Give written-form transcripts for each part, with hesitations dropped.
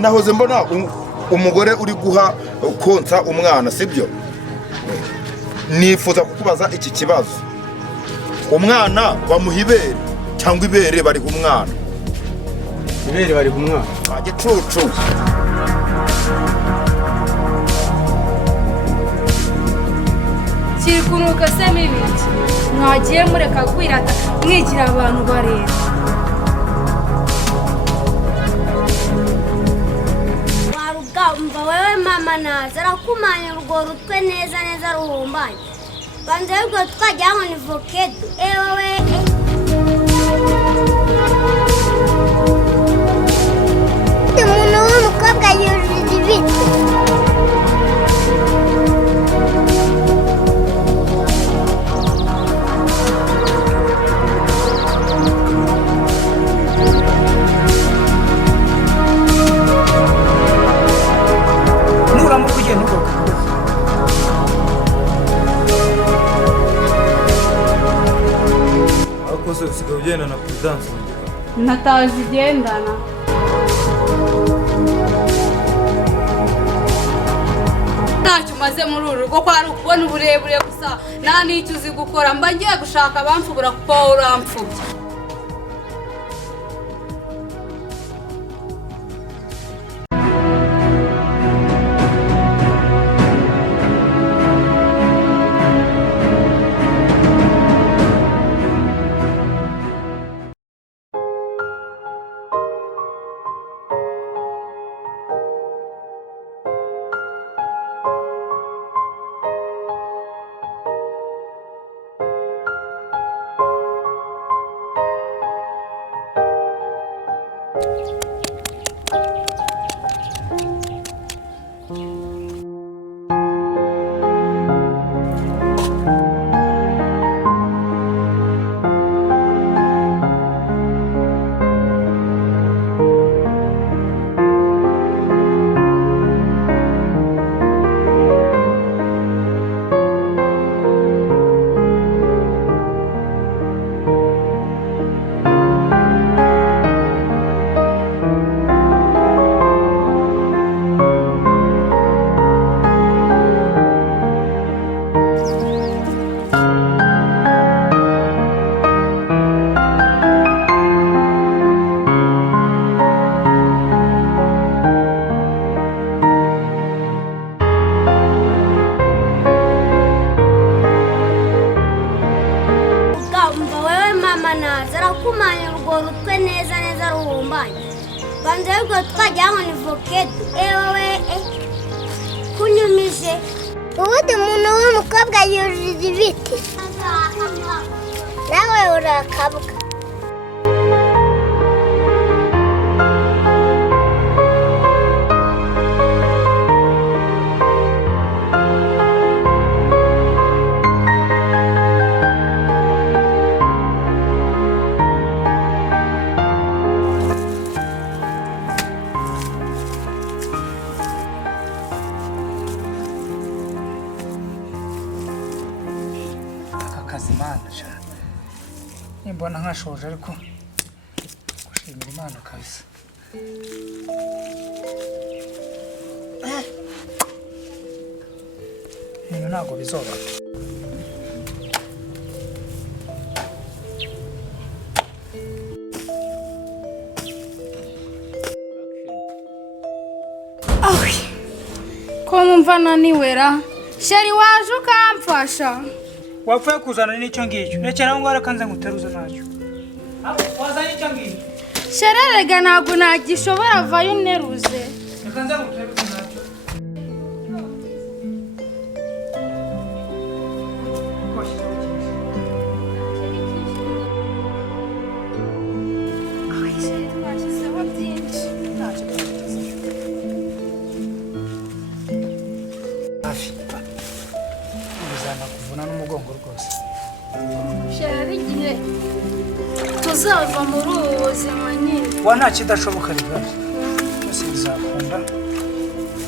nahoze mbona umugore uri guha konsa umwana sibyo nifuza kukubaza iki kibazo umwana bamuha ibere cyangwa ibere bari umwana ibere bari umwana gicucu kirikunuka se mibiki mwagiye mureka kwirata mwigira abantu bareba umva wewe mama naza arakumanya urwo rutwe neza neza ruhumbanye banze urwo twajya ngo ni vokedo wewe umuntu w'umukobwa yujuje ibiti Ugenda na Prudence natazigendana ntacyo umaze muri uru rugo ko ari ukubona uburebure gusa nta n'icyo uzi gukora mba ngiye gushaka abamfubura kuko wowe uramfubye arakumanya urwo rutwe neza neza ruhumbanye banze urwo twajya ngo ni vokedo wewe kunyumije ubundi umuntu w'umukobwa yujuje ibiti nawe urakabwa Imana cyane nimbona nkashoje ariko gushimira Imana kabisa ibintu ntabwo bizoba ko numva naniwera sheri waje ukamfasha wapfuye kuzana n'icyo ngicyo rekera ngo arakanze nguteruza nacyo wazanye icyo ngicyo shererega ntabwo nagishobora vayo neruze rekanze nguteruza nacyo n'umugongo rwose sherera igihe tuzava muri ubu buzima nyine wa nta kidashoboka rero byose bizakunda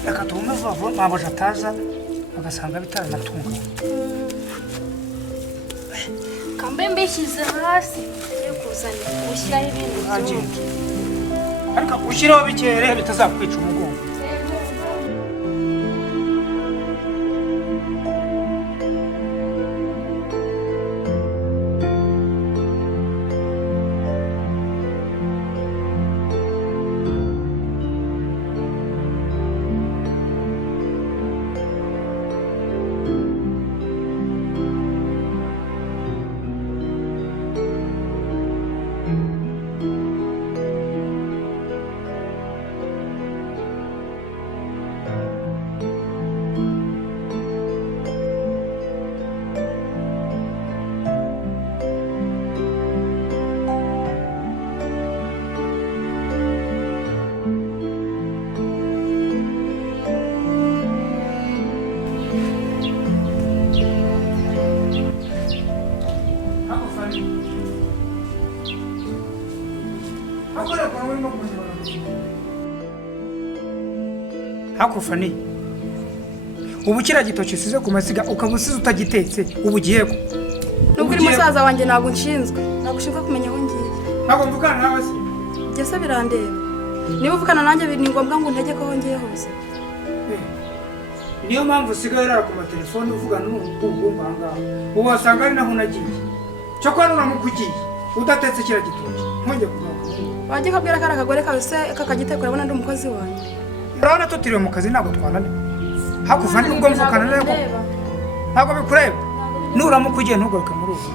reka tugume vuba ntabwo ataza agasanga bitaranatunga kambe mbishyize hasi yo kuzana gushyiraho ibintu byose ariko ushireho bikere bitazakwica umugongo. Hakufani ubu kira gitoki usize ku masiga ukabusiza utagitetse ubu giheko nubwo uri musaza wanjye ntabwo nshinzwe nagushinzwe kumenya aho ngiye ntabwo mvugana nawe se byose birandeba niba uvugana nanjye ni ngombwa ngo ntegeke aho ngiye hose niyo mpamvu usigaye rara ku matelefone uvugana n'umugumba ahangaha ubu wasanga ari naho unagiye cyo kwa nuramukugiye udatetse kira gitoki nkonge kumaga wajye kabwira kari akagore kawe se kakagiteka urabona ndi umukozi wanjye urabona tutiriwe mu kazi ntabwo twanane Hakufani ubwo mvukana nako ntabwo bikureba nuramukugiye ntugaruke muri ubu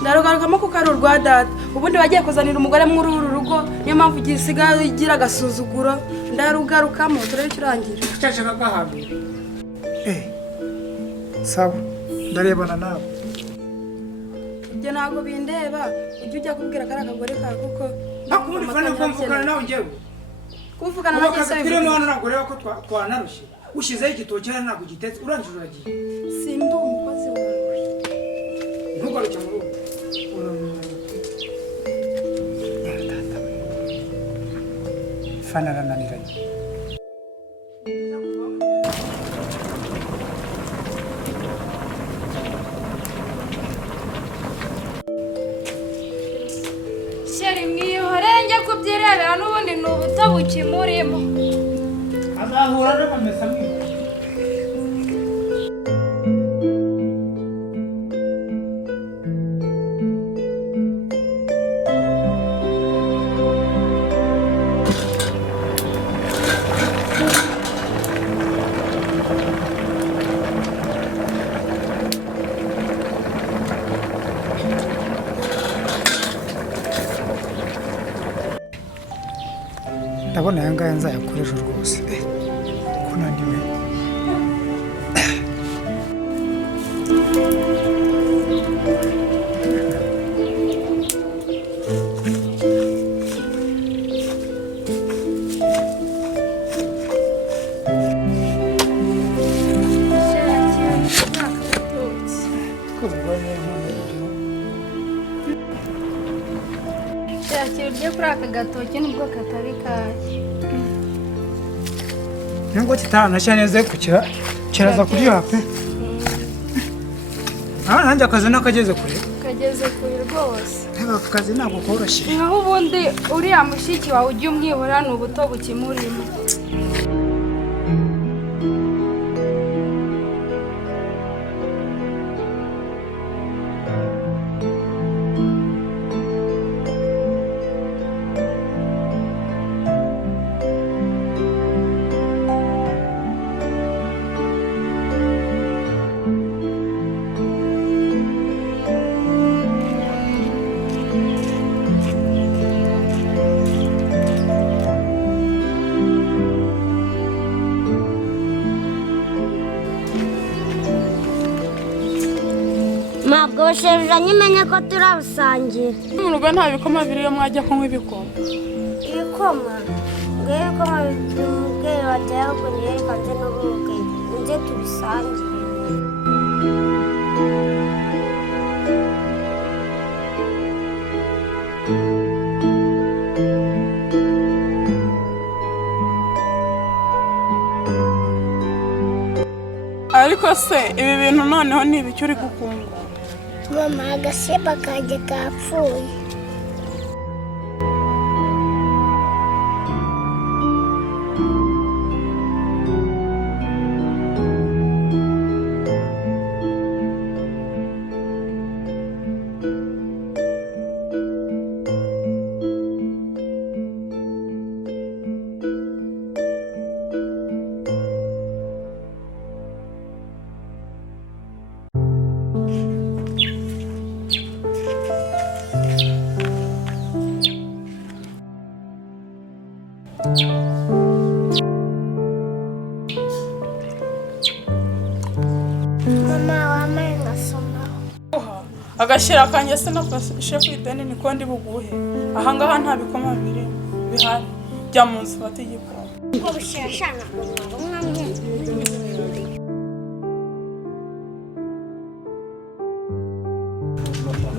ndarugarukamo kuko ari urwa data ubundi wagiye kuzanira umugore muri uru rugo niyo mpamvu gisigaye igira agasuzuguro ndarugarukamo turebe icyo urangira cyashaka gahambira sawa ndarebana nawe ibyo ntabwo bindeba ujye ujya kubwira kari akagore kawe kuko ntakundi fani ubwo mvukana nawe njyewe kuvugana nanjye se turimo hano ntabwo ureba ko twanarushye ushyizeho igitoki hano ntabwo gitetse urangije uragiye sindi umukozi wawe ntugaruke muri ubu fana arananiranye sheri mwihore njye kubyirebera n'ubundi ni ubuto bukimurimo azahura n'amamesa mwiza ndabona aya ngaya nzayakoresha rwose ko naniwe shakira urye kuri aka gatoki nubwo katari kahe nubwo kitaranashya neza kiraza kuryoha pe nanjye akazi nakageze kure kageze kure rwose aka kazi ntabwo koroshye naho ubundi uriya mushiki wawe ujya umwihora ni ubuto bukimurimo ntabwo shebuja nyimenye ko turabusangira mu rugo nta bikoma biriyo mwajya kunywa ibikoma ibikoma ngo ibikoma bimubwira wateye ahubwo niyereka nze n'urubuge nze tubisangire ariko se ibi bintu noneho ni ibiki uri gukunda mama agasimba kanjye kapfuye mama wamaye ngasomaho agashyira kanjye se nafashe ku ideni niko ndi buguhe ahangaha nta bikoma bihari jya mu nzu fata igikoma ko bushashana umwamwe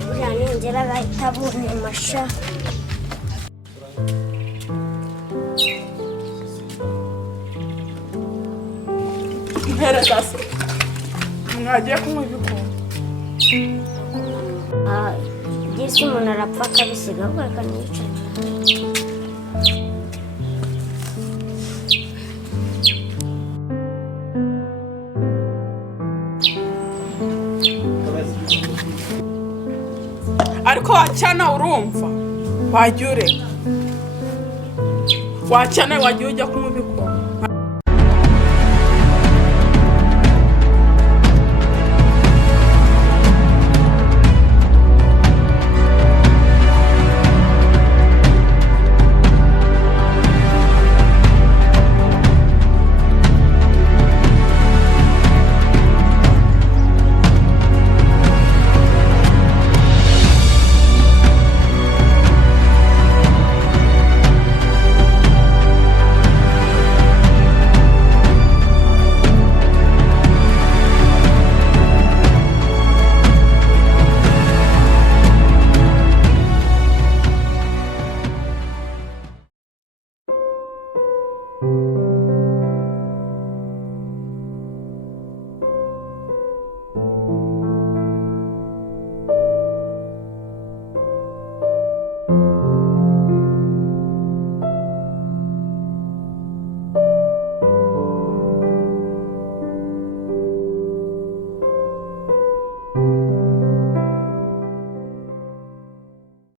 uriya ninjira bahita bunyemasha mpereza se mwagiye kunywa ibikoma byisi umuntu arapfa akabisiga ahubwo reka niyicaye ariko wacyana urumva wajya ureka wacyana wajya ujya kunywa ibikoma you